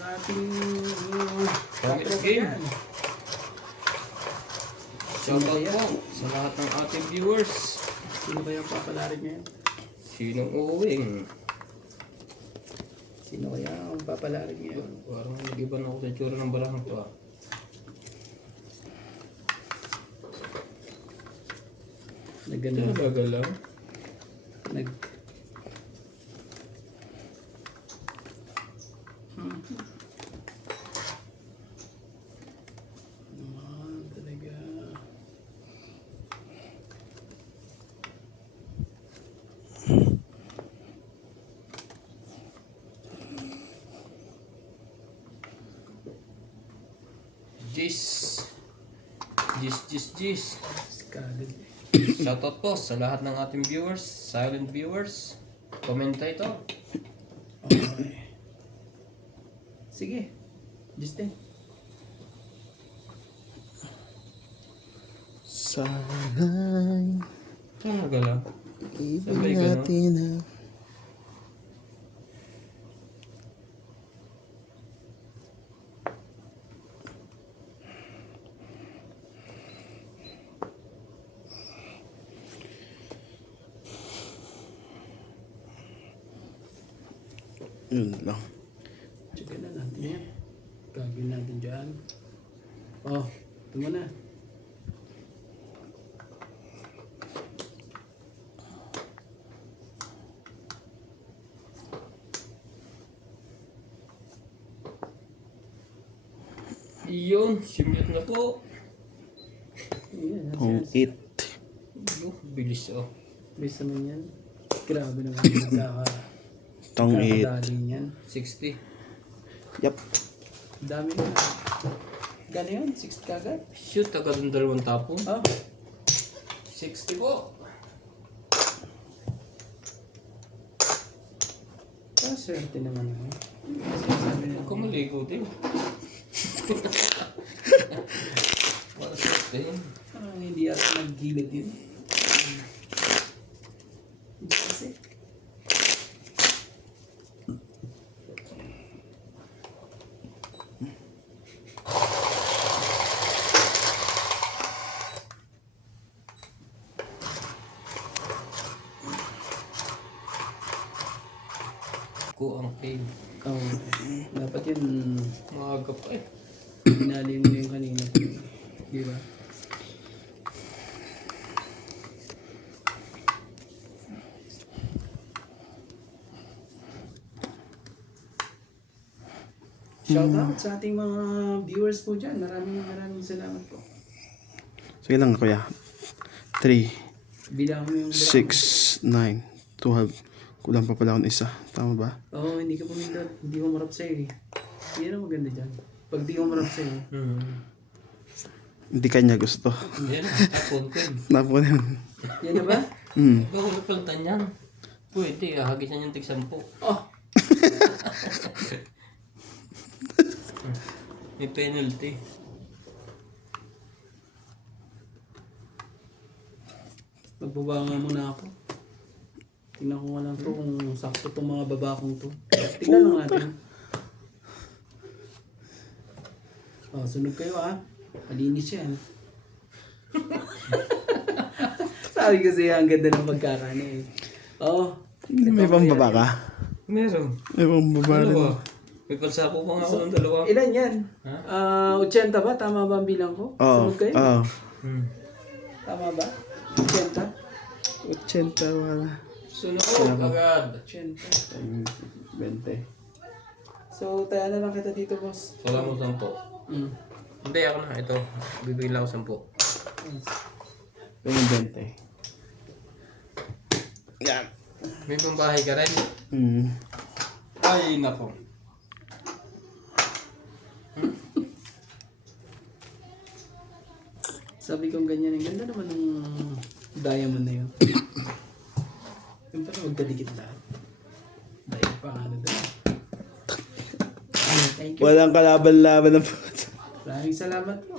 sa ating game. Shoutout po sa lahat ng ating viewers. Sino kaya papalarin ngayon? Sinong uuwing? Sino kaya ang papalarin ngayon? Parang nag-iba na ako sa tsura ng barang to ah. Nagano? Nagagalaw. Nag... talaga. Jis. Kagad. Shoutout po sa lahat ng ating viewers, silent viewers, commentator. Okay. Sige. Justin. Sana'y Ano nagalaw? Sabay ibig ka, no? natin na yun lang. Sige na natin yan. Gagawin natin dyan. Oh, ito mo na. Iyon, simulate na po. Ayan, Oh, it. Bilis oh. Basta naman yan. Grabe naman yung Tong it. kakadaling yan. 60. Yep. Dami na. Gano'n yun? 6 kagad? Shoot, agad ng dalawang tapo. Oh, 60 po. swerte naman ako. Sabi na Huwag ka maligo din. Wala swerte yun. hindi ako naggilid yun. Hindi kasi. Ko ang pain. Oh, dapat yun Maaga pa eh. pinali mo yung kanina. Di ba? Shout out sa ating mga viewers po dyan. Maraming salamat po. Sige lang kuya. 3, Bilang mo yung 6, 9, 12. Kulang pa pala akong isa. Tama ba? Oo, hindi ka pumindot. Hindi ko marap sa'yo eh. Yan ang maganda dyan. Pag di ko marap sa'yo. Hindi kanya gusto. Yan, tapon ko yun. Napon yun. Yan na ba? Bakit napalitan yan? Pwede, hagisan yung tig-10. Oh! May penalty. Magbabanga muna ako. Tingnan ko nga lang to kung sakto itong mga babakong to. Tingnan lang natin. Oh, sunog kayo ah. Malinis yan. Sabi ko siya, ang ganda ng pagkarani eh. Oh. May pambaba ka? Meron. May pambaba rin. Dalawa. May pansapo pa nga ako ng dalawa. Ilan yan? Ha? 80 ba? Tama ba ang bilang ko? Oo. Sunog kayo? Oo. Tama ba? 80? 80 wala. Sunog agad. 80. 20. So, tayo na lang kita dito, boss. Wala mo 10. Hindi, ako na. Ito. Bibigyan lang ako 10. Yung 20. Yan. May pambahay ka rin. Ay, nako. Sabi kong ganyan, ang ganda naman ng diamond na yun. Yung pala magkadikit lahat. Dahil pa ano doon. Thank you. Walang kalaban-laban ng Maraming salamat po.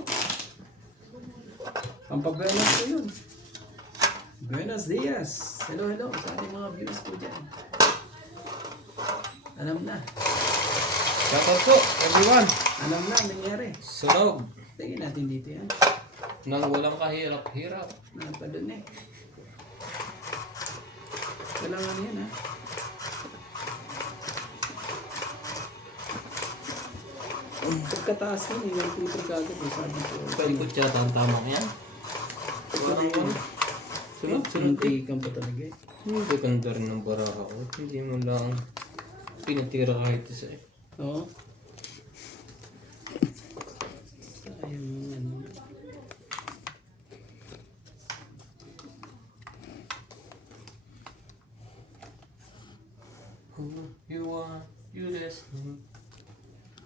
Pampabuenos po yun. Buenos dias. Hello sa ating mga viewers po dyan. Alam na. Shoutout po, everyone. Alam na, nangyari. Sunog Tingin natin dito yan. nang walang kahirap-hirap. Napadun eh. Kailangan yan ha. Pagkataas yun, yung putol kagad eh. Sabi ko. Palikot siya, tama ko yan. Parang ano. Sunod, sunod eh. Tinitikan pa talaga eh. Hindi ganda rin ng baraha ko. Hindi mo lang pinatira kahit isa eh. Oo. Sayang ano. Who you are, you listening.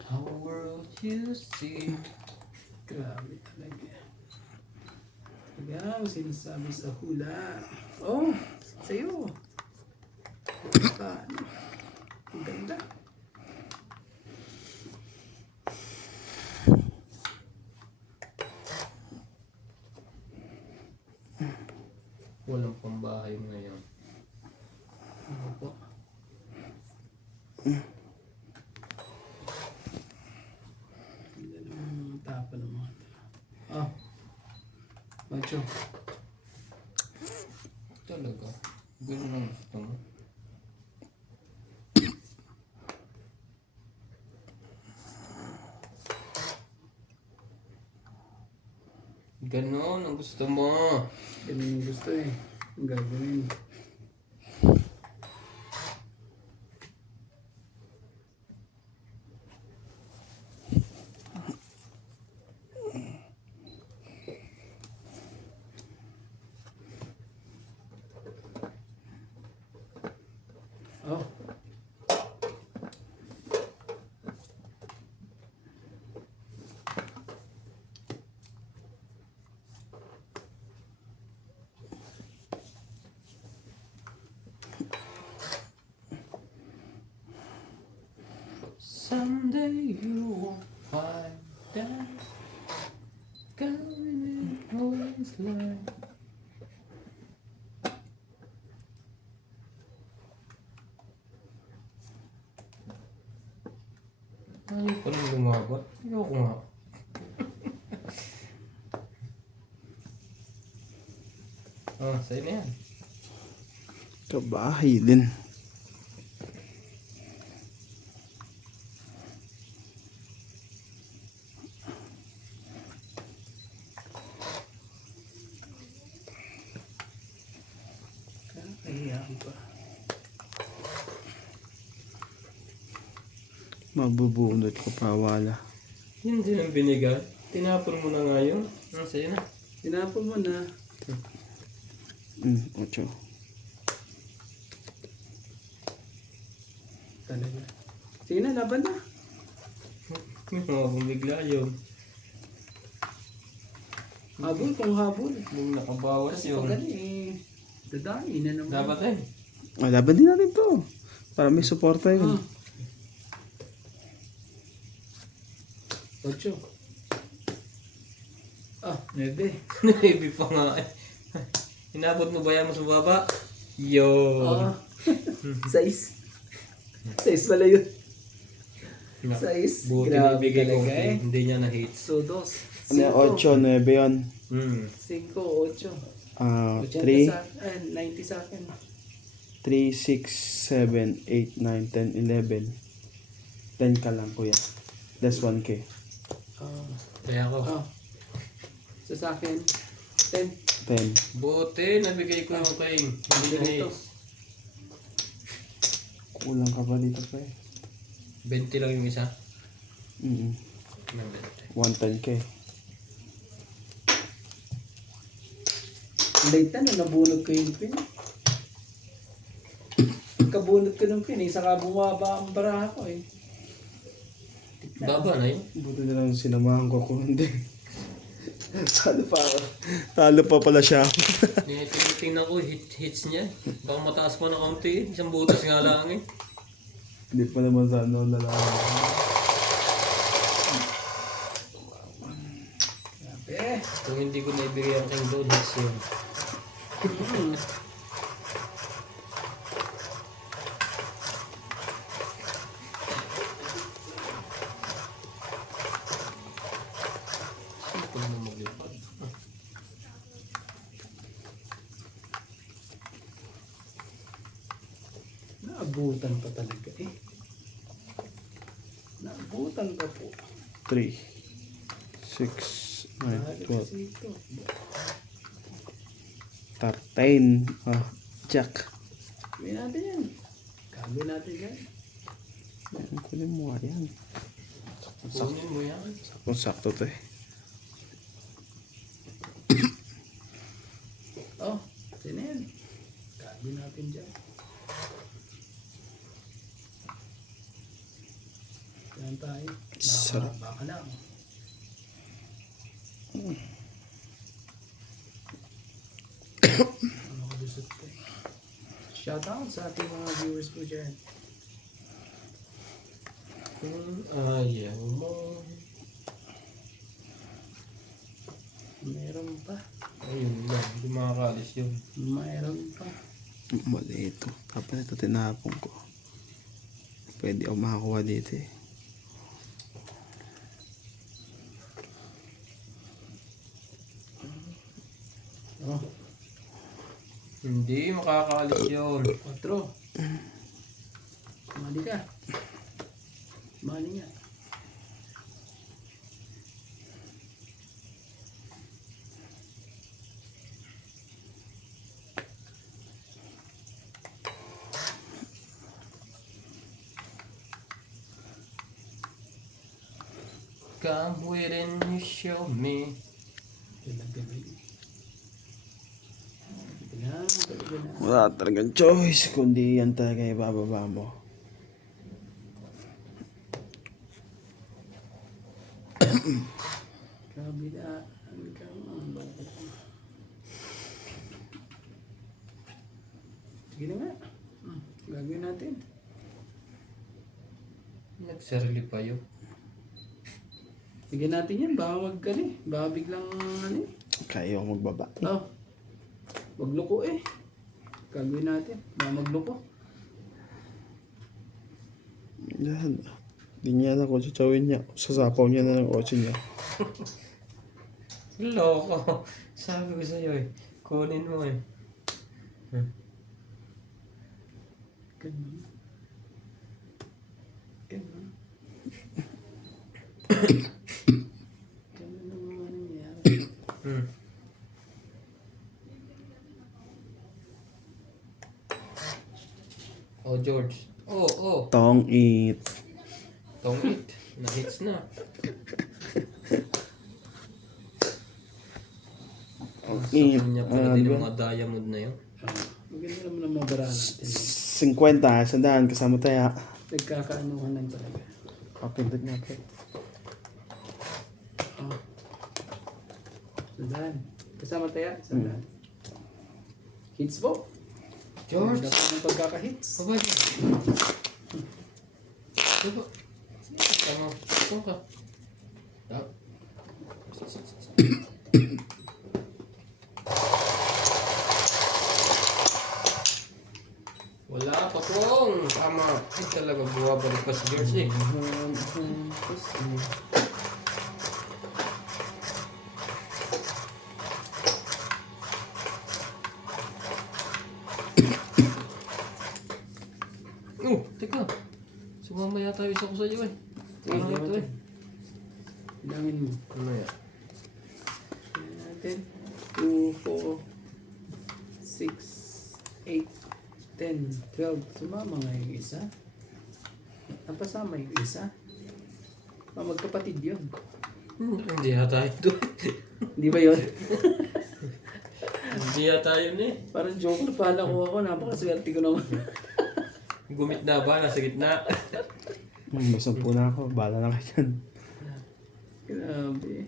How world you see. Grabe talaga. Talagang sinasabi sa hula. Oh, sa'yo. Paano? Ang ganda. Walang pambahay mo ngayon. Ano po? Ganda ng tapa ng mga ito. Ah. Macho. Talaga. Ganun ang gusto mo. Ganon ang gusto mo. Ganun yung gusto eh. Ang gagawin. Oh. Someday you will find that going in always like. Ay, parang lumabot. Ayoko nga. Sa'yo na yan. Kabahay din. Kakahiyaan pa. Mabubunot ko pa wala. Yun din ang binigay. Tinapon mo na nga yun. Sa'yo na. Tinapon mo na. 8. Talaga. Sige na, laban na. Bumigla yun. Habol kung habol. Nung nakabawas Kasi yun. pag ano eh, dadahin na naman. Dapat eh. Laban din natin to. Para may suporta yun. 8. Ah, 9. Naibi pa nga eh. Inabot mo ba yan mo sa baba? Yo. Ah, 6. 6 pala yun. 6. Buti Grabe nabigay ko. talaga eh. Hindi niya na-hits. So, 2. Ano yan? 8, 9 yun. 5, 8. 3, 90 sa akin. 3, 6, 7, 8, 9, 10, 11. 10 ka lang kuya. That's 1K. Kaya ako. So sa akin, 10. 10. Buti nabigay ko yung kay. Hindi na hits. Kulang ka pa dito pa eh. 20 lang yung isa. 110K. Late na, nabunod ko yung pin. Pagkabunod ko ng pin, saka bumaba ang baraha ko eh. Baba na yun. Buti na lang sinamahan ko kung hindi. Talo pa pala siya. Tinitingnan ko hits niya. Baka mataas pa na kaunti. Isang butas nga lang eh. Hindi pa naman sa ano lalaki. Grabe. Kung hindi ko naibigay ang king gold hits yun. Naabutan pa talaga eh. Naabutan pa po. 3, 6, 9, 12, Kasi ito. 13. Ah, jack. Gawin natin yan. Gawin natin yan. Ayan, kunin mo nga yan. Kunin mo yan. Sakto to eh. Oh, sino yan? Gawin natin dyan. Yan tayo. Sarap. Baka lang. Ano ko lusot ko? Shoutout sa ating mga viewers po dyan. Kung ayaw mo. Meron pa. Ayun lang, hindi makakalis yun. Meron pa. Mali ito. Tapos ito tinapon ko. Pwede ako makakuha dito eh. Oh, Hindi makakalis yun. 4. Mali ka. Mali nga. Come with and you show me. Gabi. Yan, talaga na. Wala talagang choice. Kundi yan talaga ibababa mo. Kabilaan ka. Sige na nga. Gagawin natin. Nagsarili pa yun. Sige natin yan. Baka baka biglang ano eh. Kaya ako magbaba. Oh. Magloko eh. Gagawin natin. Baka magloko. Yan. Hindi niya na kung sasawin niya. Sasapaw niya na ng otso niya. Loko. Sabi ko sa'yo eh. Kunin mo eh. Ganun. Ganun. Ganun ang mga nangyayari. Oh, George. Oh. Tong it. Tong it. Na-hits na. It. Sabi niya pala din yung mga diamond na yun. Maganda naman ang mga bara natin. 50. Sandaan kasama tayo. Nagkakaanuhan lang talaga. Papindot natin. Oh. Sandaan. Kasama tayo. Sandaan. Hits po. George. Dapat ng pagkaka-hits. Baba dyan. Baba. Tama. Ito ka. Tap. Wala pa pong. Tama. Ay talaga buwabalik pa si George eh. Oh, teka. Sumama yata yung isa ko sa iyo eh. Parang ito eh. Bilangin mo. Ano yan? Bilangin natin. 2, 4, 6, 8, 10, 12. Sumama nga yung isa. Napasama yung isa. Magkapatid yun. Hindi yata ito. Hindi ba yun? Hindi yata yun eh. Parang joker pala ko ako. Napakaswerte ko naman. Gumit na ba? Nasa gitna. Basta po na ako. Bala na kayo dyan. Grabe.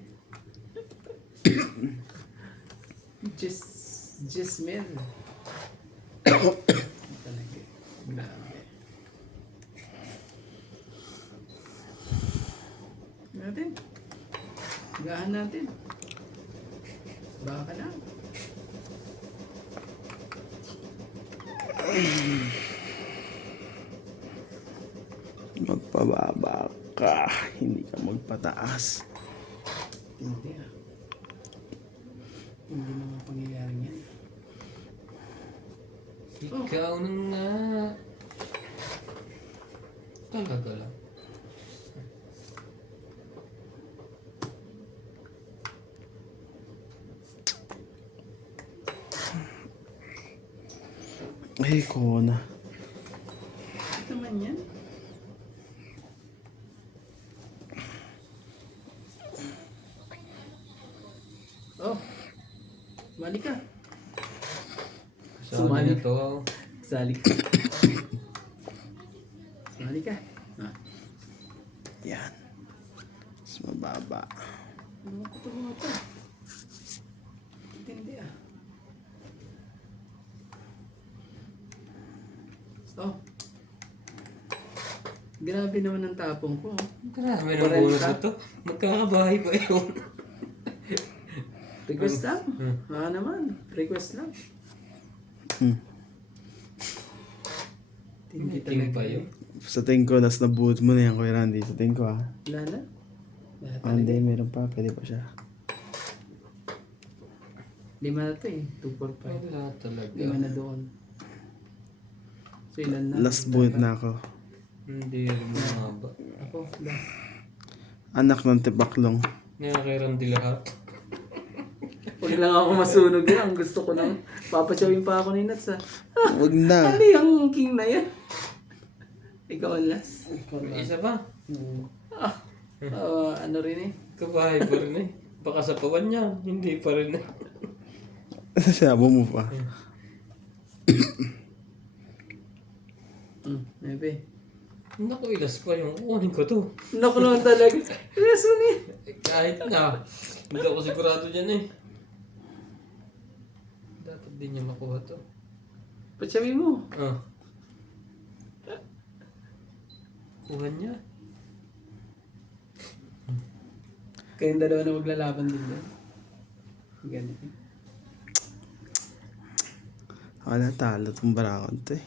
Just men. Talaga. Grabe. Natin. Gahan natin. Baka na. Magpababa ka. Hindi ka magpataas. Hindi ah. Hindi mga pangyayari yan. Ikaw na nga. Talaga lang. Ay, ko na. Ito naman yan. Oh. Balik ka. Sumali Sumali. na to. Sali ka. Sali ka. Ah. Yan. Mas mababa. Ano ko ito mga ito? Hindi ah. Oh. Grabe naman ang tapong ko. Grabe ng bonus na to. Magkakabahay ba yun? Request lang. Baka naman. Request lang. Hmm. Hindi King pa talaga. yun. Sa tingin ko, nas nabuot mo na yan, Kuya Randy. Sa tingin ko, ha? Lala. Wala Ah, talaga. hindi, meron pa. Pwede pa siya. 5 na ito eh. 2, 4, 5. Wala talaga. 5 na doon. So ilan na? Last buot na ako. Hindi rin mahaba. Ako, last. Anak ng tipaklong. Nakakairan di lahat. Huwag lang ako masunog yan. Ang gusto ko lang. Papasyawin pa ako ni Nats ah. Huwag na. Ano yung king na yan? Ikaw ang last. May isa pa. Ah, ano rin eh. Kabahay pa rin eh. Baka sa pawan niya. Hindi pa rin eh. Sabo mo pa. Maybe. Naku, ilas pa yung kukunin ko to. Naku naman talaga. Yes, ni. Kahit na. Hindi ako sigurado dyan eh. Dapat din niya makuha to. Pasyawin mo. Ah. Kuha niya. Kayong dalawa na maglalaban din yan. Ganito. Wala, talo itong barakon to eh.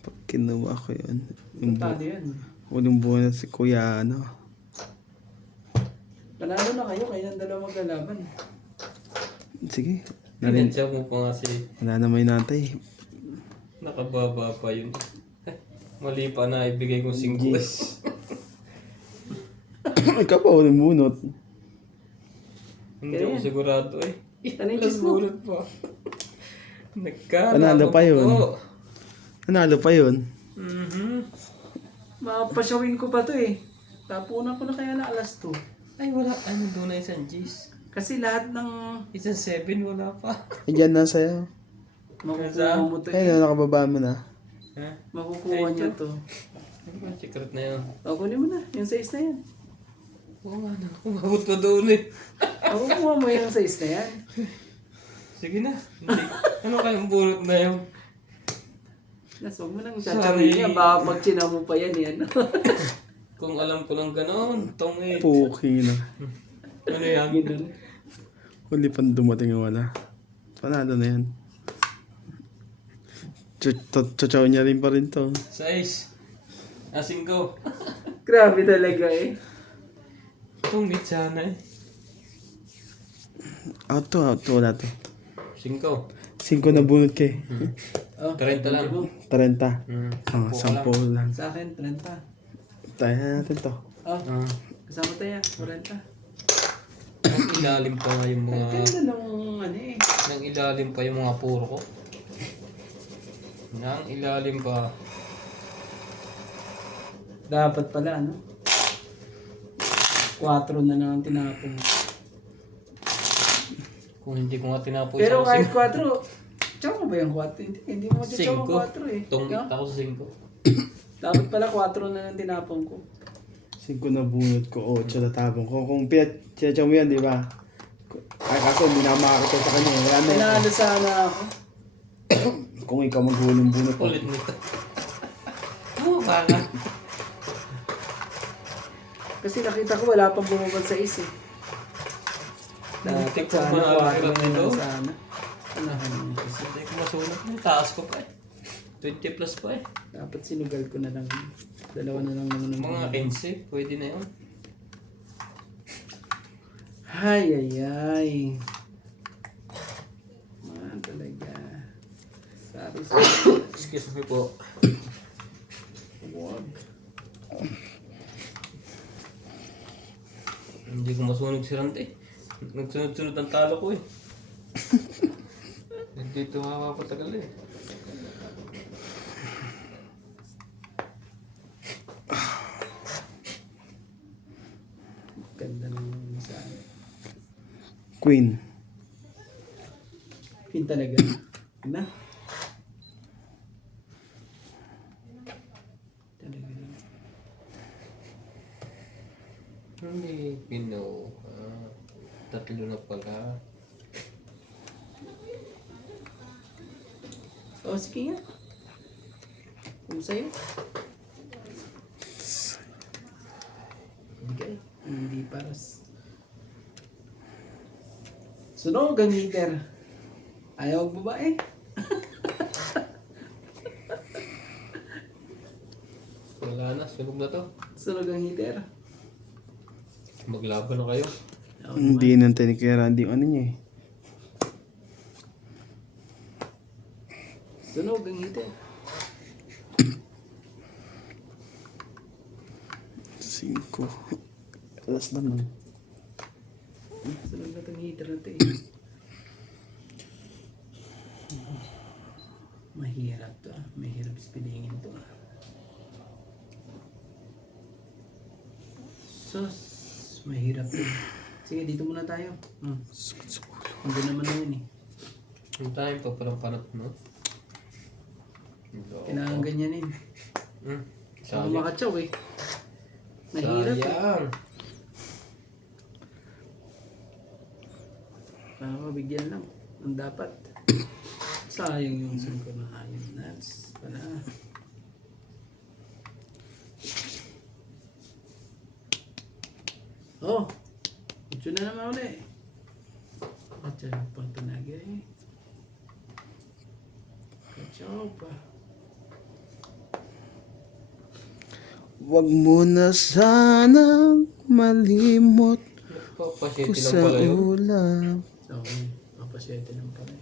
Pag kinuha ko yun, yung Talo yan. huling buwan na si Kuya, ano. Panalo na kayo. Kayong dalawa maglalaban. Sige. Narin, Pinansya mo pa nga si wala na may natay. nakababa pa yun. Mali pa na ibigay kong 5 eh. Ikaw pa huling bunot. Hindi ako sigurado eh. Ano yung Plus kiss mo? bullet pa. Nagkala Panalo ko pa yun. po. Nanalo pa yun. Mhm. Mapasyawin ko pa to eh. Tapunan ko na kaya na alas 2. Ay wala. Ano doon na isang G's? Kasi lahat ng Isang 7 wala pa. Ayan na sa'yo. makukuha mo to eh. Ayun, nakababa mo na. Ha? Makukuha niya to. Ano ba secret na yun? O, kunin mo na. Yung size na yan. Oo nga na. Umabot pa doon eh. O, kukuha mo yung size na yan. Sige na. Hindi. Ano kayong bunot na yun? Nas, huwag mo nang Sorry. chachawin niya. Baka pag mo pa yan yan. Kung alam ko lang gano'n, tongit. Puking na. Ano yan? Ganun. Huli pang dumating yung wala. Panalo na yan. Chachaw niya rin pa rin to. Size. Asing ko. Grabe talaga eh. Tungit sana eh. Out to. Wala to. 5. 5 na bunot kay. Oh, 30 lang. 30. Hmm. Ah, 10 lang. Sa akin, 30. Tayo na natin to. Oh, Ah. kasama tayo. 40. Nang ilalim pa nga yung Ang mga... ganda nung ano eh. Nang ilalim pa yung mga puro ko. Nang ilalim pa. Dapat pala ano. 4 na lang ang tinapon. Kung hindi ko nga tinapoy Pero sa kahit 4, tsaka mo ba yung 4? Hindi mo tsaka 4 eh. Tungit Yeah? ako sa 5. Dapat pala 4 na lang tinapon ko. 5 na bunot ko. 8 na tapong ko. Kung pinachaw mo yan, di ba? Ay, kaso hindi na ako makakita sa kanya. Wala na yun. Pinalo sana ako. Kung ikaw maghuling bunot ko. Ulit nito. Oo, baka. Kasi nakita ko wala pang bumabag sa is eh. Dapat Muntik ko sana manalo 4 nito. na lang sana. Anahan mo kasi. Hindi ko masunod. Taas ko pa eh. 20 plus pa eh. Dapat sinugal ko na lang. Dalawa na lang naman. ang Mga 15, pwede na yun. Ay, ay, ay. Talaga. Sorry, sorry. Excuse me po. Huwag. Hindi ko masunog si Rante. Nagsunod-sunod ang talo ko eh. Hindi ito makapatagal eh. Ganda ng isa. Queen. Pin talaga. Na? Talaga na. Hindi pino. Tatlo na pala. Oh, sige nga. Kung sa'yo. Bigay. Hindi paras. Sunog ang heater. Ayaw ang babae. Wala na, sunog na to. Sunog ang heater. Maglaban na kayo. Hindi nantay ni Kuya Randy yung ano niya eh. Sunog ang heater. 5. Alas naman. Sunog na itong heater natin. Mahirap to. Mahirap spiningin to. Sus. Mahirap to. Sige, dito muna tayo. Hindi naman na yun eh. Yung time pa palang panat mo. Kailangan ganyanin. Saka Sayang. makatsaw eh. Mahirap eh. Sayang. Para mabigyan lang. Ang dapat. Sayang yung singko na ayun. That's pala. Oh! Ito na naman ulit. At siya pang tunagay. Kachaw pa. Wag mo na sanang malimot ko Nagpapasyete lang sa pala yun. ulap. So, mapasyete lang pala.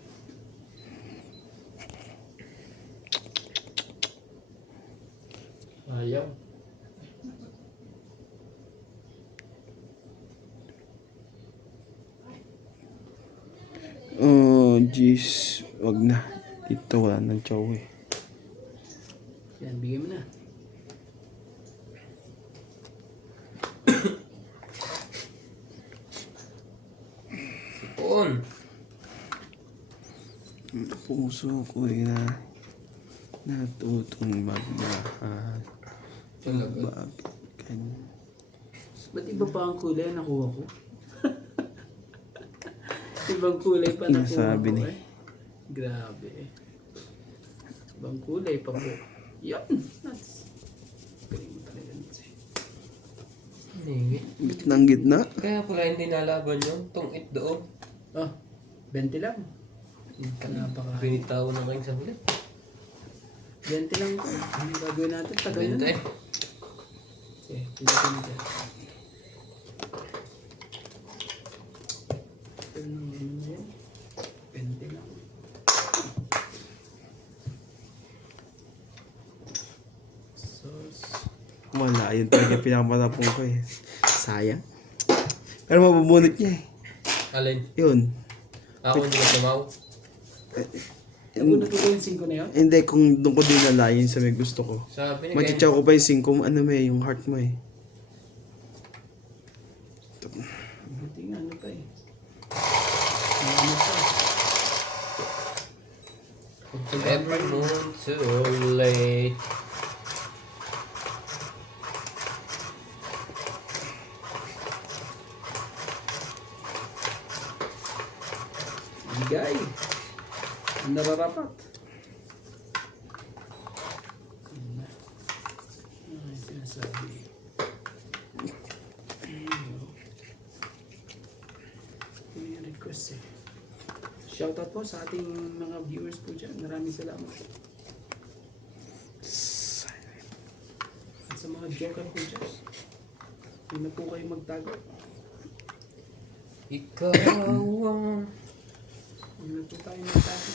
Ayaw. Oh, jeez. Wag na. Dito wala ng chow eh. Yan, bigyan mo na. Sipon. Puso ko'y natutong magmahal. Talaga. Bakit ganyan? Ba't iba pa ang kulay na nakuha ko? Ibang kulay pa nakuha Nasabi ko ni. eh. Grabe eh. Ibang kulay pa po. Yan. Nuts. Galing mo talaga nuts eh. Hindi. Gitnang-gitna. Kaya pala hindi nalaban yun. Tungit doon. Oh, 20 lang. Napaka. Binitawan na kayong sa huli. 20 lang ko. Ano gagawin natin? Tagal na. Bente. Okay, pilitin mo dyan. Ano na yan? 20 lang. Sauce. Wala. Yun talaga pinakamatapong ko eh. Sayang. Pero mabubunot niya eh. Alin? Yun. Ako hindi ka tumaw. Nabunod ko yung 5 na yun? Hindi, kung doon ko dinala yun sa may gusto ko. Sabi ni Ken. Machichaw ko pa yung 5, ano may, yung heart mo eh. Buti nga, ano pa eh. Ano pa? Every moon too late. Bigay. Ang nararapat. Ano yung sinasabi? May request eh. Shoutout po sa ating mga viewers po dyan. Maraming salamat. At sa mga joker po dyan. Hindi na po kayo magtago. Ikaw ang Hindi na po tayo magtago.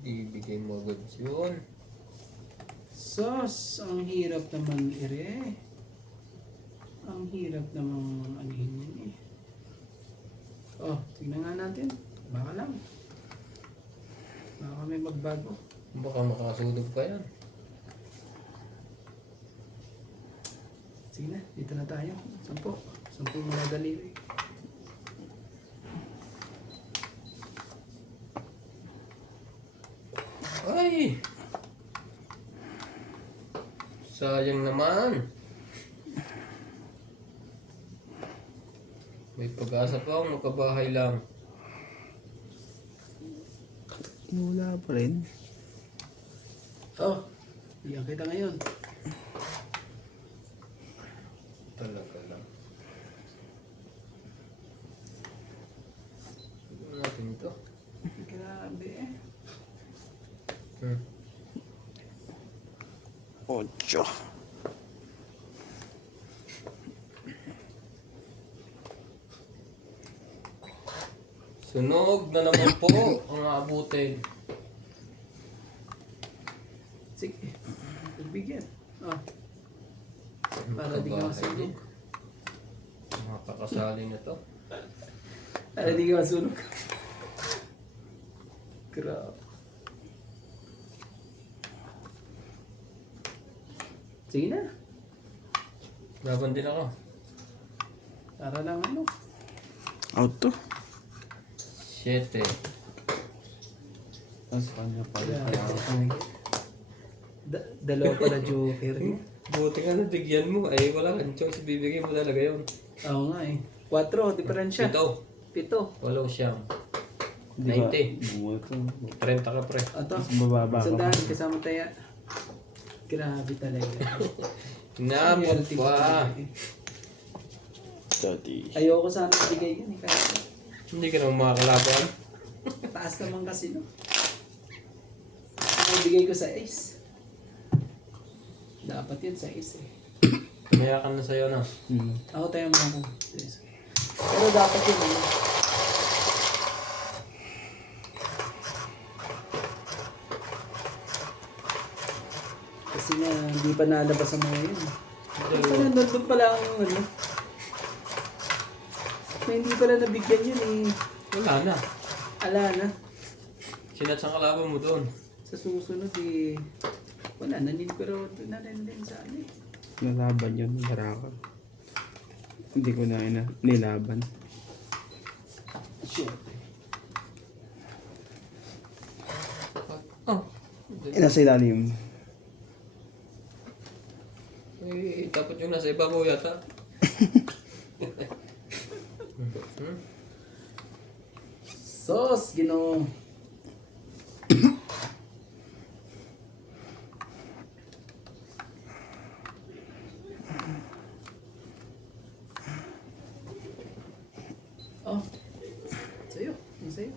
ibigay mo agad yun. So, Sos, ang hirap naman ire. Ang hirap naman anihin yun eh. Oh, tignan nga natin. Baka lang. Baka may magbago. Baka makasunog pa yan. Sige na, dito na tayo. 10. 10 mga daliri. Ay! Sayang naman. May pag-asa pa akong makabahay lang. Wala pa rin. Oh, iyan kita ngayon. Talaga lang. Siguro natin ito. Grabe eh. 8. Sunog na naman po ang aabutin. Sige. Pagbigyan. Oh. Para di ka masunog. Mga kakasali na to. Para di ka masunog. Grabe. Sige na. Laban din ako. Para lang ano. Out to. 7. Tapos kanya pa rin. Dalawa pala joker. Buti nga nabigyan mo. Ay wala kang choice. Bibigyan mo talaga yun. Oo nga eh. 4, diferensya. 7. 7. Walo siyang. Di ba? 90. Bumoto. 30 ka pre. Ito. Mas mababa ka pa. Sandahan kasama tayo. Grabe talaga. Namot pa. 30. Ayoko sana ibigay yan eh. Kaya Hindi ka naman makakalaban. taas naman kasi no. Ang ibigay ko sa ace. Dapat yun sa ace eh. Tumayakan na sa'yo na. Ako tayo mo ako. Pero dapat yun eh. Kasi nga, hindi pa nalabas ang mga yun. Pero nandun pala ang ano. Kung hindi pala nabigyan yun eh. Wala na. Ala na. Sinat ang kalaban mo doon. Sa susunod eh. Wala, nanin pero na rin din sa ano eh. Nalaban yun. Harakan. Hindi ko na nilaban. Sure. Oh. Nasa ilalim. Eh, dapat yung nasa ibabaw yata. Sos, Ginoo. Oh. Sa'yo. Ang sa'yo.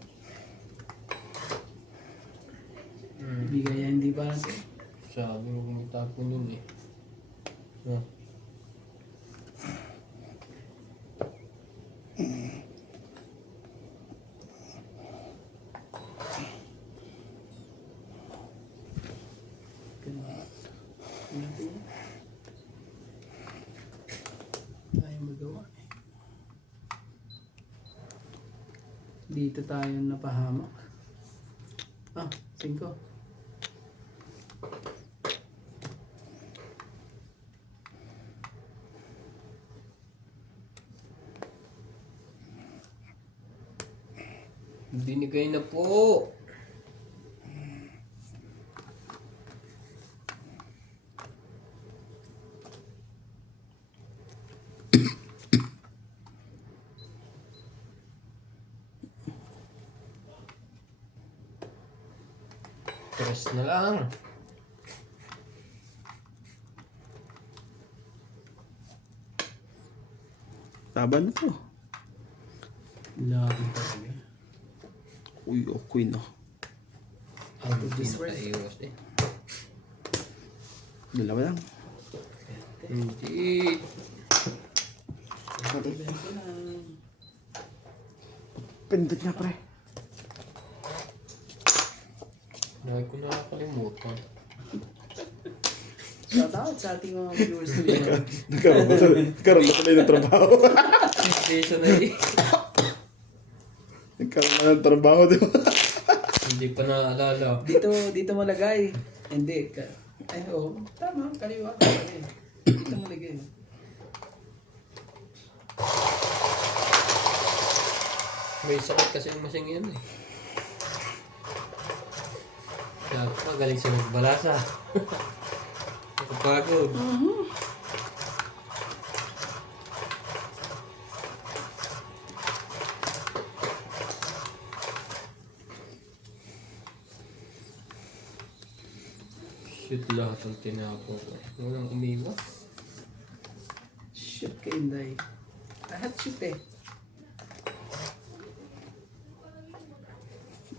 Ibigay yan, hindi para sa'yo. Sabi mo kung itapon yun eh. No. Tayo magawa eh. Dito tayo napahamak. Ah, 5. Binigay na po. Press na lang. Laban na to. Labi talaga. Uy, okay na. Out of this world. Iwas eh. Dalawa lang. Hindi. Bento lang. Pindot niya, pre. Lagi ko nakakalimutan. Tatakot sa ating mga viewers nila. Nagkaroon na tuloy ng trabaho. Station na eh. Nagkaroon na ng trabaho, di ba? Hindi pa naalala. Dito malagay. Hindi. Ay, oo. Tama. Kaliwa. Dito malagay. May sakit kasi yung masing yun eh. Kaya magaling siya magbalasa. Nakapagod. Shoot lahat ang tinapo ko. Walang umiwas. Shoot ka, Inday. Lahat shoot eh.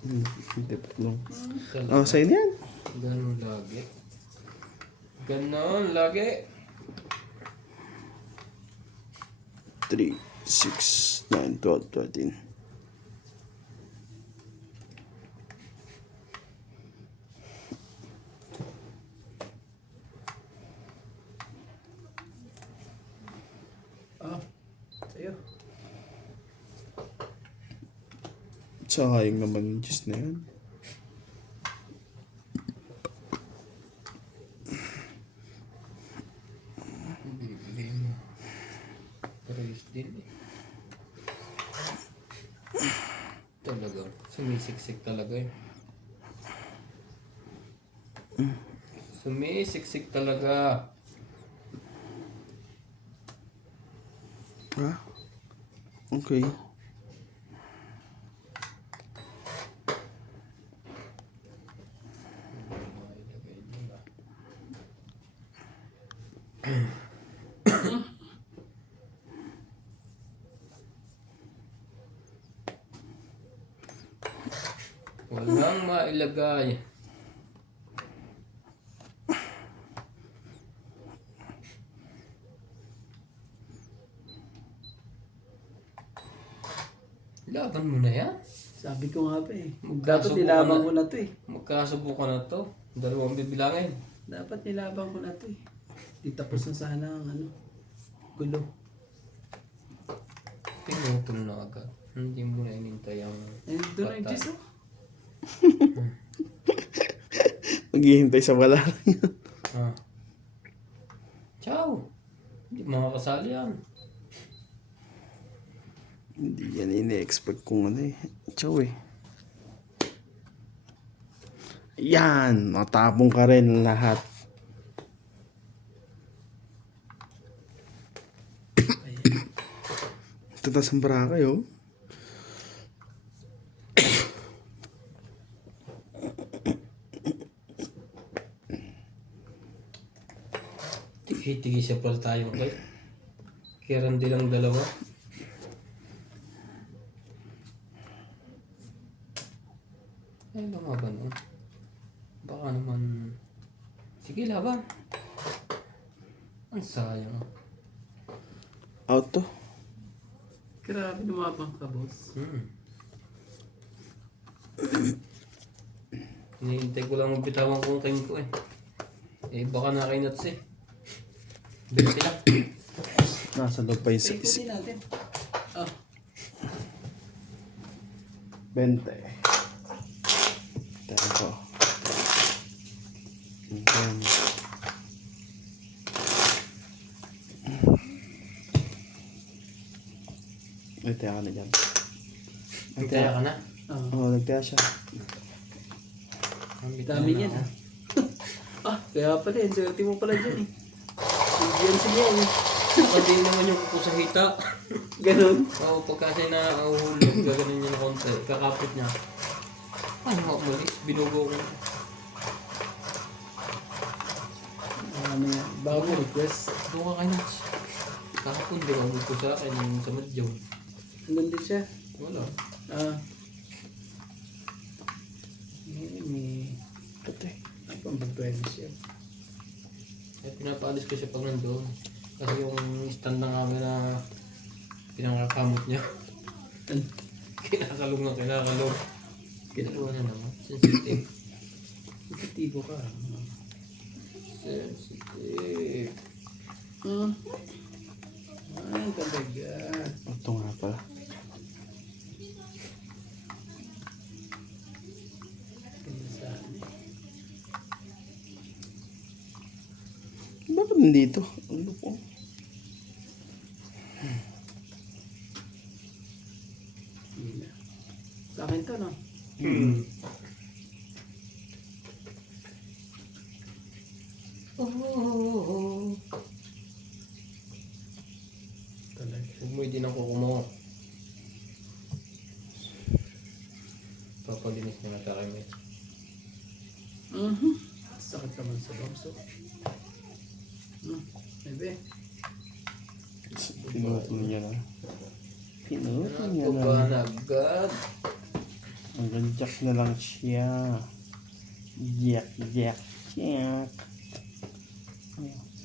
Hindi pa lang. Talaga. Oh, sa'yo na yan. Ganon lagi. Ganon lagi. 3, 6, 9, 12, 13. Ah, sa'yo. Sayang naman yung juice na yan. Bibili mo. Paris din eh. Talaga. Sumisiksik talaga eh. Sumisiksik talaga. Ha? Okay. Walang mailagay. Laban mo na yan. Sabi ko nga pa eh. Magkasubukan Dapat nilabang na. ko na to eh. Magkasubukan na to. Dalawang bibilangin. Dapat nilabang ko na to eh. Di tapos na sana ang ano. Gulo. Pinutol na agad. Hindi mo na inintay ang Eh, doon ang patay. juice oh. Maghihintay sa wala lang yan. Ah. Ciao. Hindi makakasali yan. Hindi yan ini-expect kung ano eh. Chow eh. Yan! Matapong ka rin lahat. Tatas ang baraka yun. Tigi-tigi siya pala tayong kay. Kaya hindi lang dalawa. Ay, lumaban oh. Baka naman... Sige, laban. Ang sayang. Out to. Grabe lumabang ka, boss. Hinihintay ko lang magbitawang kong king ko eh. Eh, baka nakainats eh. 20 lang. Nasa loob pa yung Ikutin natin. Ah, 20. Tayo ko. Ayan. Nagtaya ka na dyan. Hintaya ka na. Oo, nagtaya siya. Ang dami na yan ako. ah. Kaya pala, yung swerte mo pala dyan eh. Indian siya eh. Pati naman yung kuko sa hita. Ganun. Oo, pagka siya nahuhulog, gaganon niya ng konti. Kakapit niya. Ay, mali. Binugo ko. Ano yan? Bago request. Doon ka kayo. Kahapon, di ba ko sa akin yung sa madyaw. Nandun din siya. Wala. Ah. May... Pati. Ay, pambagpwede siya. Kaya pinapaalis ko siya pag nandoon. Kasi yung stand na kami na pinangakamot niya. Kinakalong na kinakalong. Kinaluwa na naman. Sensitive. Ipatibo ka. Sensitive. Ay, talaga. Ito nga pala. Bakit nandito? Ano po? Sa akin to, no? Oh. Talaga. Huwag mo din ang kuko mo. Papalinis niya na tayo may. Sakit naman sa bangso. Bebe. Pinutol niya na. Pinutol niya Ako na. ba na agad? Hanggang jack na lang siya. Jack, jack, jack.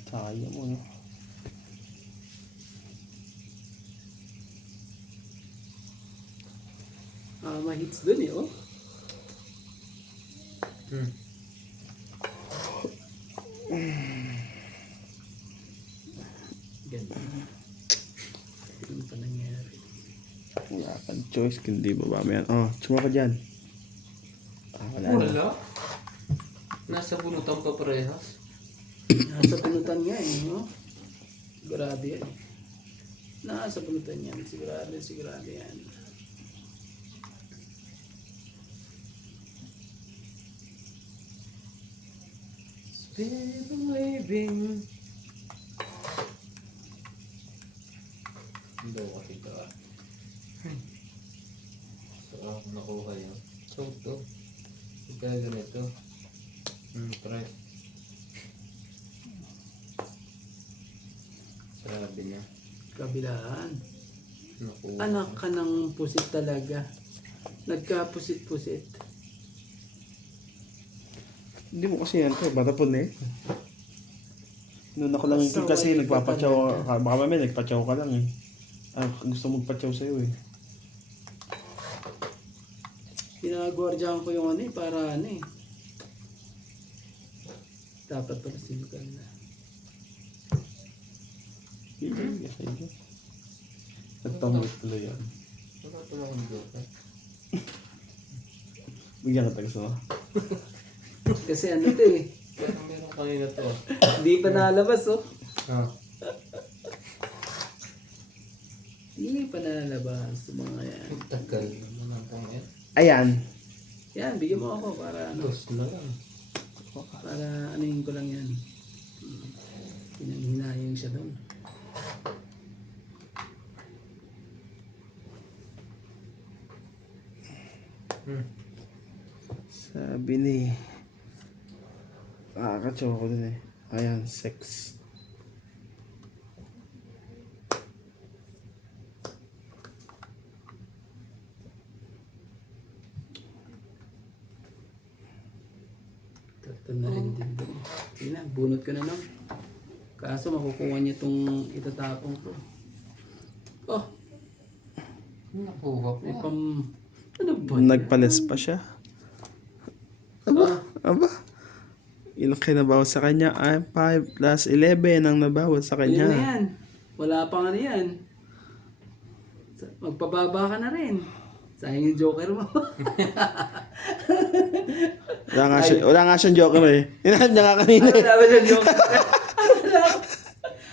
Tayo mo, no? Mahits dun eh, oh. Ganda. Ano pa nangyari? Wala kang choice, kundi baba mo yan. Oh, tsuma ka dyan. Wala na. Wala. Nasa bunutan pa parehas. Nasa pulutan nga eh, no? Sigurado yan. Nasa pulutan yan. Sigurado yan. Still believing. Hindi ako kita. So, nakuha yun. So, ito. Kaya ganito. Try. Sabi niya. Kabilaan. Nakuha. Anak ka ng pusit talaga. Nagka-pusit-pusit. Hindi mo kasi yan to, bata po na eh. Noon ako lang So, kasi wait, nagpapatsaw ka. Baka mamaya nagpatsaw ka lang eh. Gusto magpatsaw sa'yo eh. Pinagwardyahan ko yung ano eh, para ano eh. Dapat pala sinukan na. Hindi, kasi yun. Nagtamit tuloy yan. Wala ito lang ang joke. Bigyan ka gusto mo. Kasi ano to eh. Parang meron kanina to. Hindi pa nalabas oh. Hindi pa nalabas sa mga yan. Ang tagal naman ang pangit. Ayan. Yan, bigyan mo ako para ano. Dos na lang. Para anuhin ko lang yan. Pinanghinayang siya doon. Sabi ni... Kakatsaw ko din eh. Ayan, sex. Ito na rin din doon. Sige na, bunot ko na lang. Kaso makukuha niya itong itatapong ko. Oh, Nakuha may ko. pam... Ano ba? Nagpalis pa siya. Aba. Ilang kinabawas sa kanya? 5 plus 11 ang nabawas sa Yun na kanya. yan. Wala pang ano yan. Magpababa ka na rin. Sayang yung joker mo. Wala nga siyang joker eh. Hinahan niya nga kanina eh. Wala ba yung joker?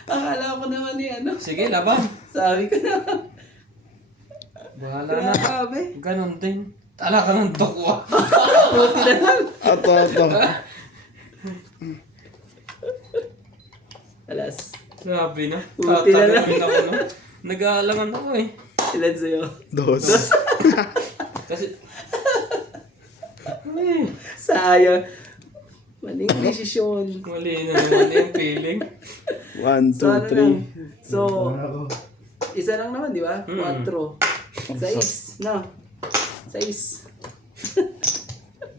Akala ko naman ni ano. Sige, laban. Sabi ko na. Bahala na. Grabe. Ganon din. Tala ka ng tokwa. Buti na lang. Ito. Alas. Grabe na. Buti na lang. Tatagamin ako, no? Nag-aalangan ako eh. Ilan sa'yo? Dos. Kasi... Sayang. Maling desisyon. Mali na naman yung feeling. 1, 2, So, ano lang. 3. So, isa lang naman, di ba? 4. 6. No? 6.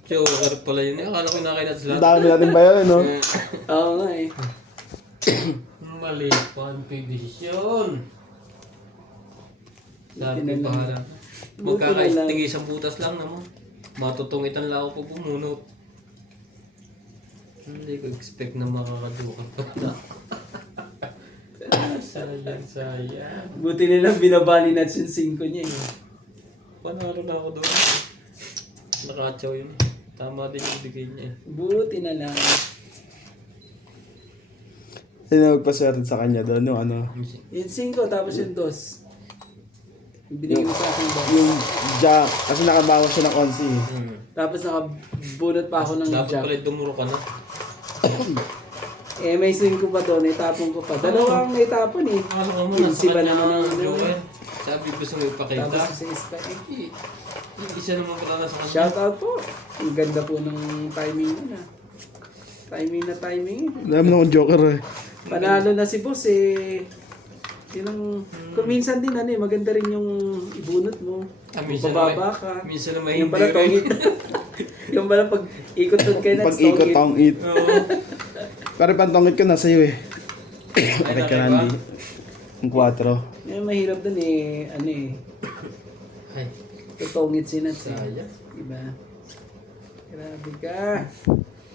Joker pala yun. Akala ko nakakita sa Ang lahat. dami natin ba yun, no? Oo nga eh. Mali pa ang desisyon. Sabi Buti na ko lang. bahala. Buti na lang. Magkakaistig isang butas lang naman. Matutungitan lang ako bumunot. Hindi ko expect na makakadukat pa na. Sayang. Buti nilang binabali natin yung 5 niya eh. Panalo na ako doon. Nakatsaw yun. Tama din yung bigay niya eh. Buti na lang. Sino nagpaswerte sa kanya doon? Yung ano? Yung 5 tapos yung 2. Binigay mo sa akin boss. Yung jack. Kasi nakabawas siya ng konsi. Tapos nakabunot pa ako ng Dapat jack. pala dumuro ka na. Eh may 5 pa doon, itapon ko pa. Dalawang itapon eh. Ano ka mo, Yung nasa siba kanya naman ang ang joker. Sabi gusto mo ipakita. Tapos sa isa pa eh. Yung isa naman pala nasa kanya. Shoutout po. Ang ganda po ng timing nun ah. Timing. Alam mo akong joker eh. Panalo na si boss eh. Yun ang, kung minsan din ano eh, maganda rin yung ibunot mo. Minsan Bababa ka. Minsan na may Yung pala tongit. Yung pala pag ikot-tot kayo na Pag-ikot tong it. Oo. Pero pantongit ko nasa iyo eh. Ay, Pare ka diba? nandi. Ang 4. Yung mahirap dun eh, ano eh, Ay, tutongit si Nats eh. sayang. Diba? Grabe ka.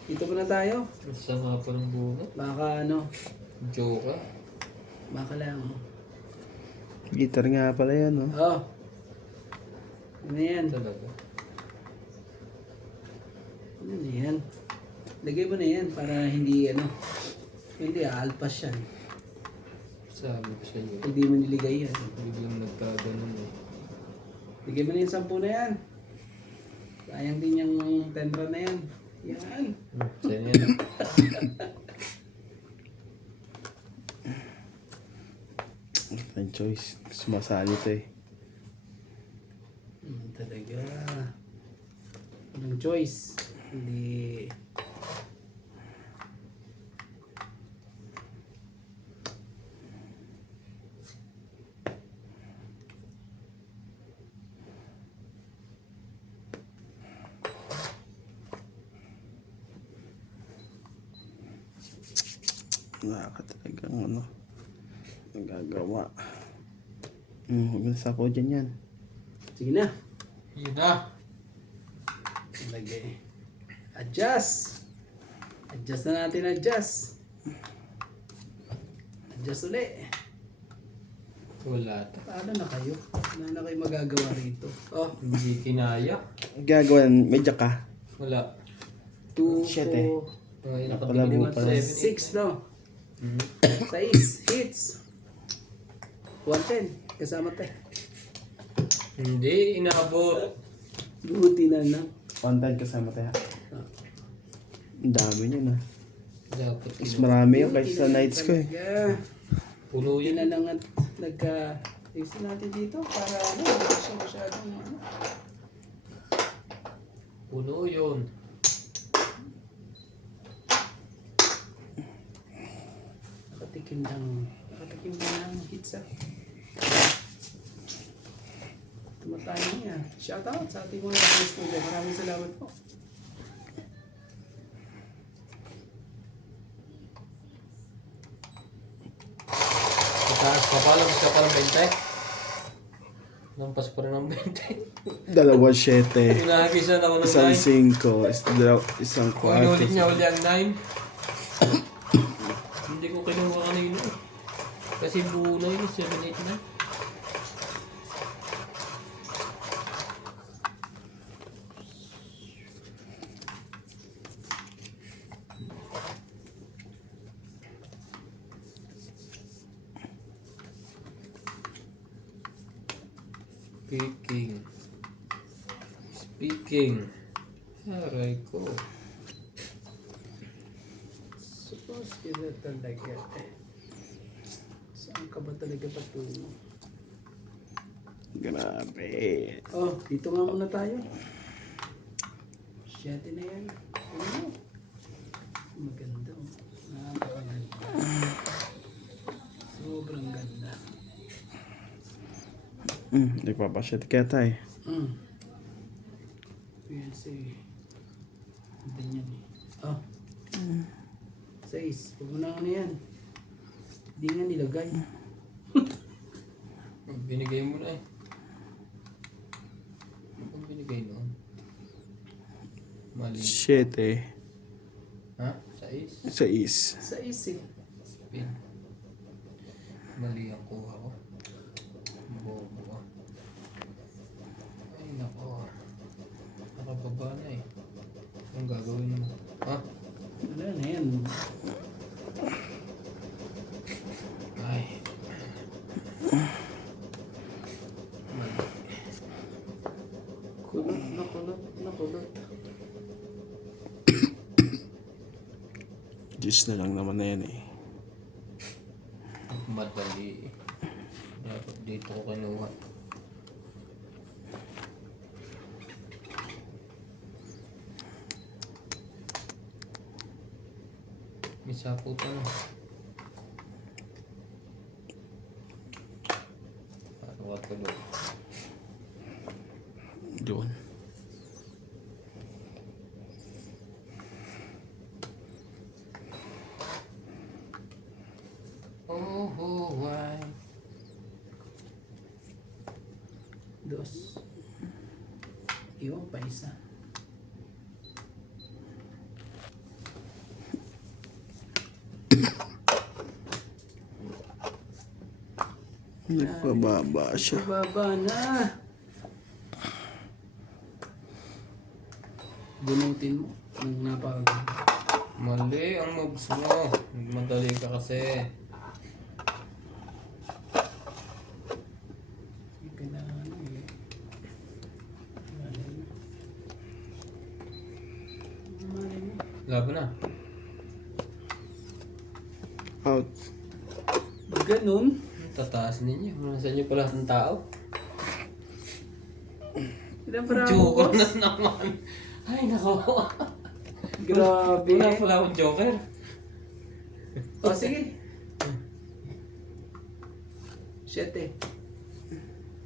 Dito muna tayo. Sama pa ng bunga. Baka ano, Joker. baka lang. Guitar nga pala yan, oh. Oh. Ano yan? Talaga. Ano yan? Lagay mo na yan para hindi ano. Hindi, alpas yan. Sabi ko sa iyo. Hindi mo niligay yan. Biglang nagkaganon eh. Lagay mo na yung 10 na yan. Sayang din yung tendra na yan. Yan. Saan yan? May choice. Sumasali to eh. Talaga. Anong choice? Hindi. Nakakatalagang ano. Nagagawa. Huwag na sa ako dyan yan. Sige na. Yun na. Lagay. Adjust. Adjust na natin, adjust. Adjust uli. Wala to. Paano na kayo? Wala na kayo magagawa rito. Oh, Hindi kinaya. Gagawa, may jack ka. Wala. 2, 7. 4, Ay, Napalabo nakabili pala. 6, no? Hmm. 6 hits. 110. Kasama tayo. Hindi, inabot. Buti na lang. 110 kasama tayo. Ang dami niya na. Dapat Mas marami yung kaysa sa nights ko eh. Yeah. puno Buti yun. na lang at ayusin natin dito para ano, hindi siya masyadong ano. Puno yun. Nakatikim lang ng hits ah. Tumatayo niya. Shout out sa ating mga guys po dyan. Maraming salamat po. Mataas pa pala, mas ka pala 20. Lampas pa rin ang 20. 2-7. Pinahagisan ako ng Isang 9. 5. Isang Kung inulit 4. niya uli ang 9. Hindi ko kinuha kanina eh. Kasi buo na yun, 7, 8 na. Speaking. Aray ko. Suppose yun na talaga. Saan ka ba talaga patungo? Grabe. Oh, dito nga muna tayo. Siyete na yan. Ano? Maganda. Oh. Napakaganda. Sobrang ganda. Nagpapasyat kaya tayo. PLC. Hindi yan eh. Oh. 6. Huwag mo na ano yan. Hindi nga nilagay. Binigay mo na eh. Ang binigay noon? Mali. 7. Ha? 6. Sa is. Sa isi. Speed. Mali ang kuha ko. Bobo. Ay nako. Nakababa na eh. Anong gagawin mo? Ha? Wala na yan. Ay. Mali. Kulot na kulot na kulot. Diyos na lang naman na yan eh. Madali. Dapat dito ko kinuha. May saputan na. Paano ka tuloy? Doon. Oh, why? Dos. Iwan pa isa. Nagpababa siya. Baba na. Bunutin mo. Nang napagod. Mali ang moves mo. Madali ka kasi. Kailangan eh. Malay mo. Laban na. Out. Ganun. Tataas ninyo. Nasa inyo pala ng tao. Ilan para Joker ako? na naman. Ay, nako. Grabe. Wala pala akong joker. O sige. 7.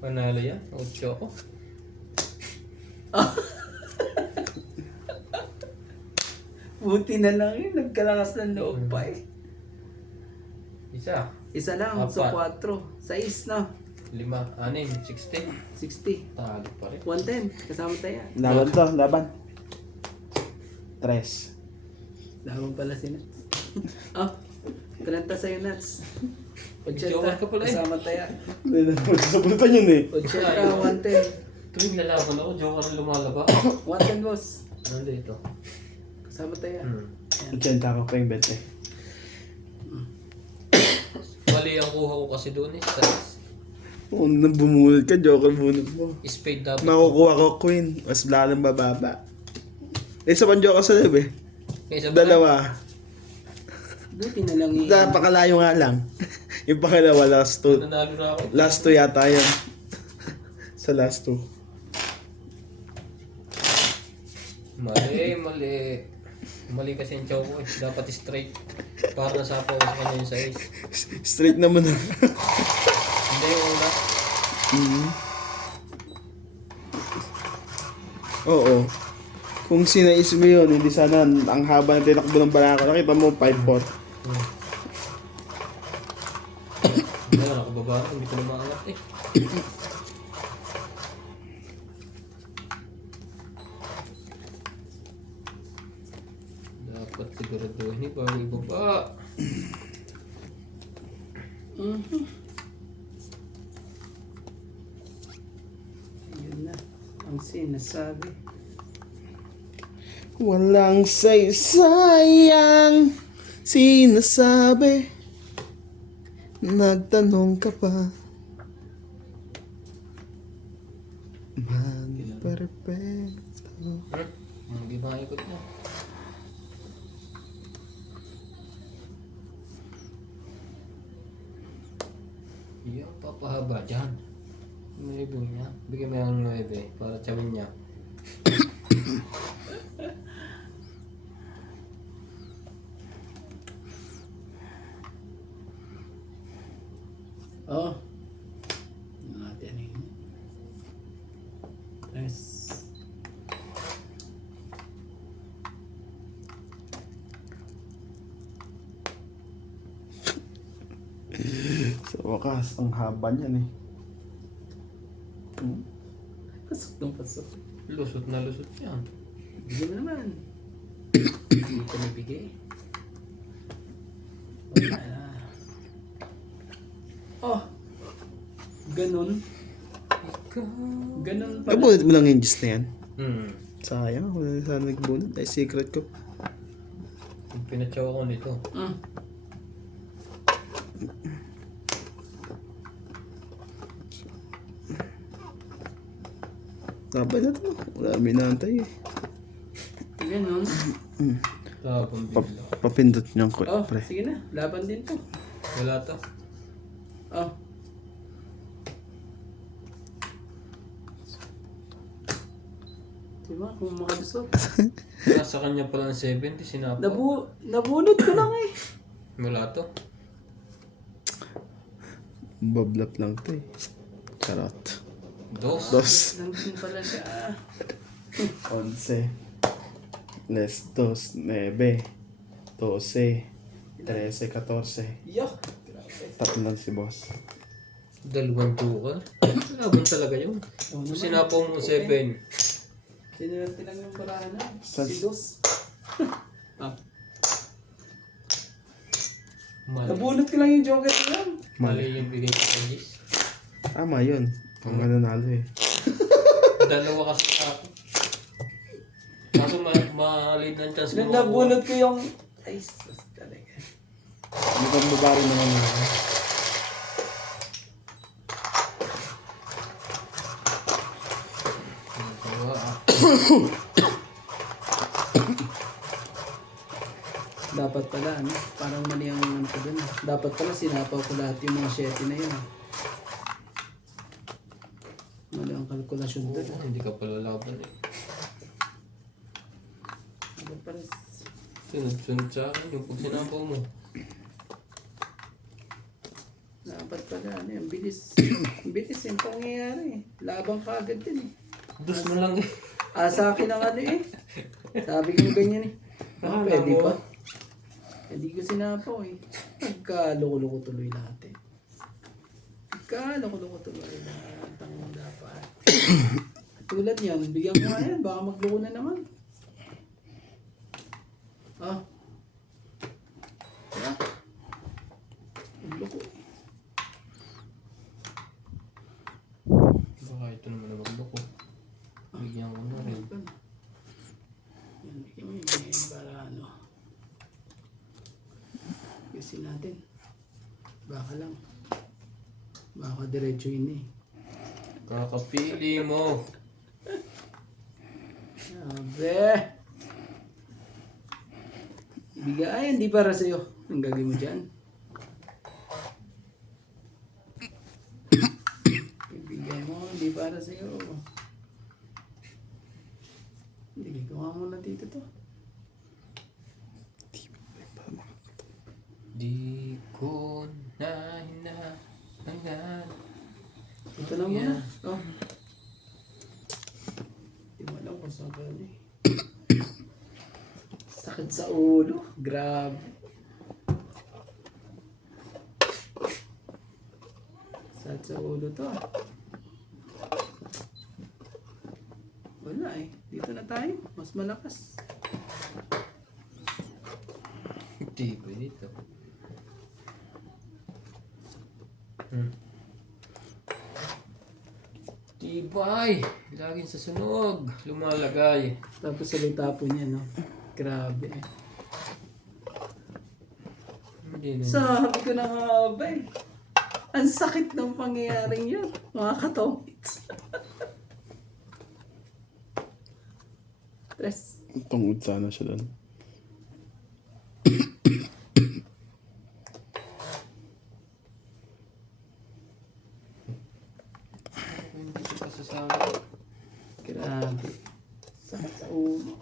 Panalo yan. 8 ako. Buti na lang yun. Nagkalakas ng loob pa eh. Isa. Isa lang. So Apat. 4. 6 na. 5, 6, 60. 60. Talo pa rin. 110. Kasama tayo. Laban to, laban. 3. Laban pala si Nuts. Oh, kalanta sa'yo Nuts. Joker ka pala eh. Kasama tayo. Hindi na magsasabutan yun eh. 80, 110. Tuwing lalaban ako, joker ang lumalaba. 110 boss. Ano dito? Kasama tayo. Hmm. 80 ka pa yung bet eh. Mali ang kuha ko kasi doon eh. Sa Kung nang bumunod ka, joker bunod mo. spade dapat. Makukuha ko queen, mas lalang bababa. Isa pang joker sa lib eh. Kaysa ba? Dalawa. Buti na lang yun. Napakalayo nga lang. Yung pangalawa, last 2. Nanalo na ako. Last 2 yata yan. Sa last 2. Mali. Mali kasi yung chow ko eh. Dapat straight. Para nasapaw ko sa kanya yung size. Straight naman na. Hindi yung una. Oo. Kung sinais mo yun, hindi sana ang haba ng tinakbo ng balaka. Nakita mo, 5-4. Hindi na ako baba. Hindi ko na maangat eh. Dapat siguraduhin eh bago ibaba. Yun na. Ang sinasabi. Walang saysayang sinasabi. Nagtanong ka pa. Man, perfecto. Hindi maikot na. Iya, papahaba dyan. 9 niya. Bigyan mo yung 9 para tsamin niya. Oh. Natin yun. Yes. Sa wakas, ang haba niyan eh. Pasok ng pasok. Lusot na lusot yan. Bigyan mo naman. Hindi ko nabigay. Ganun. Ganun pala. Nabunot mo lang yung gist na yan. Sayang. Sayang, wala na sana nagbunot. Ay, secret ko. Pinatsawa ko nito. Laban na to. Wala kami naantay eh. Ganun. Tapon bigla. Papindot niyang ko, Oh, pre. sige na. Laban din to. Wala to. Oh. Diba? Kung makalusot. Nasa kanya pala ng 70, sinapo. Nabunot ko lang eh. Wala to. Bablap lang to eh. Charot. Dos. Dos. Nandun pala siya. 11. Les dos. 9. 12. 13. 14. Yuck. Grabe. Tatlo lang si boss. Dalawang tukal. Laban talaga yun. Oo naman. Sinapo mo 7. Sinunod lang yung barahan na. Saan- Si Dos. Mali. Nabunot ko lang yung joker ko lang. Mali yung bigay ko sa Liz. Tama yun. Ang nanalo eh. Dalawa kasi sa akin. Kaso ma-lead ng chance Nung ko. nabunot ko yung... Ay, sus talaga. Mukhang babari naman na. Dapat pala, ano? Parang mali ang ano ko dun. Dapat pala sinapaw ko lahat yung mga 7 na yun. Mali ang kalkulasyon dun. Hindi ka pala laban eh. Dapat pala... Sunod-sunod sa akin yung pag sinapaw mo. Dapat pala, ano yung bilis. Bilis yung pangyayari. Labang kagad din eh. Dos mo lang eh. Sa akin ang ano eh. Sabi ko ganyan eh. Pwede pa. Hindi ko sinapaw eh. Nagkaloko-loko tuloy lahat eh. Nagkaloko-loko tuloy lahat ang dapat. Tulad niyan, bigyan ko nga yan. Baka magloko na naman. Ah. Tara. Magloko eh. Baka ito naman na magloko. Bigyan ko na rin. Yan, bigyan mo yun para ano. Kasi natin. Baka lang. Baka diretso yun eh. Kakapili mo. Sabi. Ibigay. Ay, hindi para sa'yo. Ang gagawin mo dyan. Ibigay mo. Hindi para sa'yo. Hindi ko nga muna dito to. Di ko na hinahangan. Ito na muna. Oh. Hindi mo alam kung saan ka eh. Sakit sa ulo. Grabe. Sakit sa ulo to. Wala eh. Dito na tayo. Mas malakas. Di ko dito. Tibay! Laging sa sunog. Lumalagay. Tapos salita po niya, no? Grabe. Hindi na. Sabi ko na nga ba eh. Ang sakit ng pangyayaring yun. Mga katongits. Tres. Tungod sana siya doon. Hindi ko pa sasabi. Grabe. Sakit sa ulo.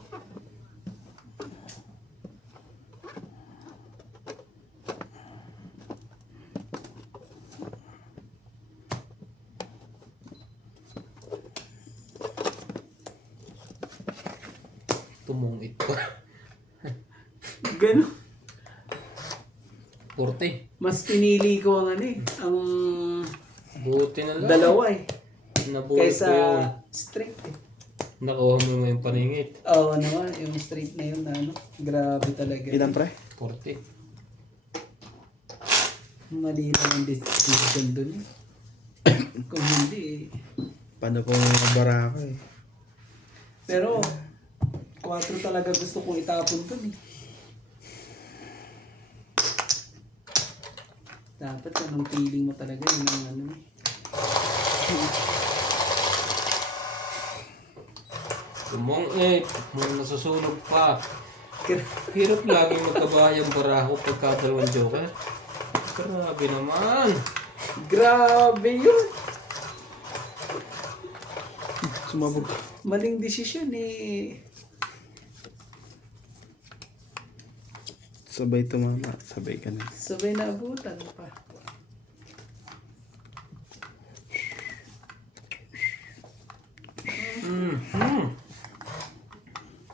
Tumungit pa. Ganun. 40. Mas pinili ko ang ano eh. Ang Buti na lang. dalawa eh. Nabuhat Kaysa ko yun. straight eh. Nakuha mo yung paningit. Oo naman. Yung straight na yun na ano. Grabe talaga. Ilan pre? 40. Mali lang ang decision dun eh. Kung hindi, Paano kung nakabara ako eh. pero 4 talaga gusto kong itapon to eh. Dapat anong feeling mo talaga yun ang ano eh. Tumong may nasusunog pa. Hirap lagi magkabayang baraho pagka dalawang joker. Grabe naman. Grabe yun! Sumabog. Maling desisyon eh. Sabay tumama. Sabay ka na. Sabay na abutan pa.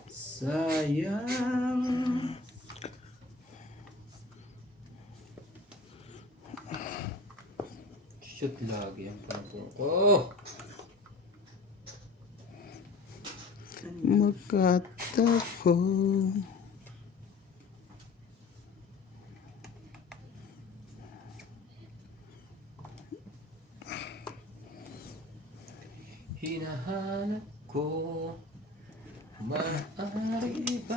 Sayang. Shoot lagi ang panapong ko. Magkatako. Hinahanap ko. Maaari ba?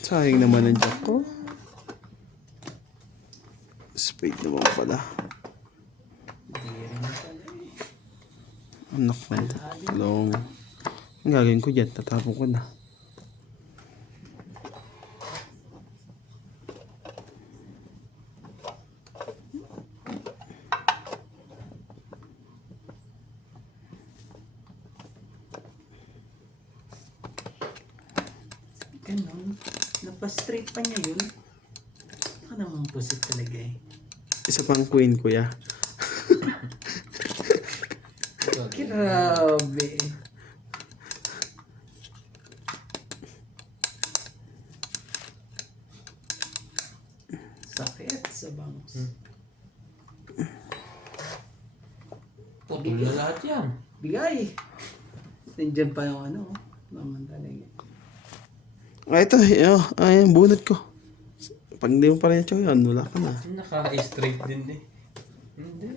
Sayang naman ang jack ko. Spade naman pala. Anak ko. Long. Ang gagawin ko dyan, tatapon ko na. Ganon. Napastraight pa niya yun. Baka naman pusit talaga eh. Isa pang queen, kuya. Grabe. Sakit sa bangs. Putol na lahat yan. Bigay. Nandiyan pa yung ano. Naman talaga. Ay, ito. Ay, ang bunot ko. Pag hindi mo pa rin ito yun, wala ka na. Naka-straight din eh. Hindi.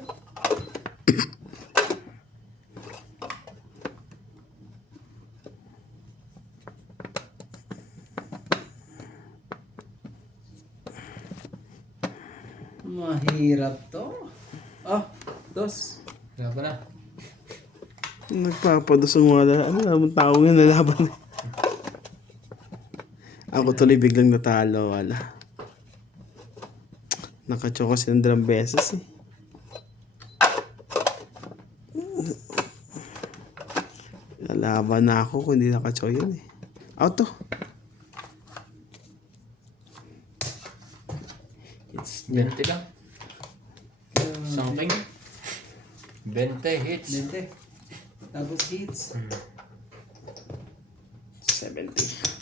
Mahirap to. Ah, dos. Kaya pa na. Nagpapadusong wala. Ano naman tao nga nalaban eh. Ako tuloy biglang natalo, wala. Nakachoko silang 2 beses eh. Lalaban na ako kung hindi nakachoko yun eh. Out to. Hits 20 lang. Something. 20 hits. Dente. Tapos hits. 70.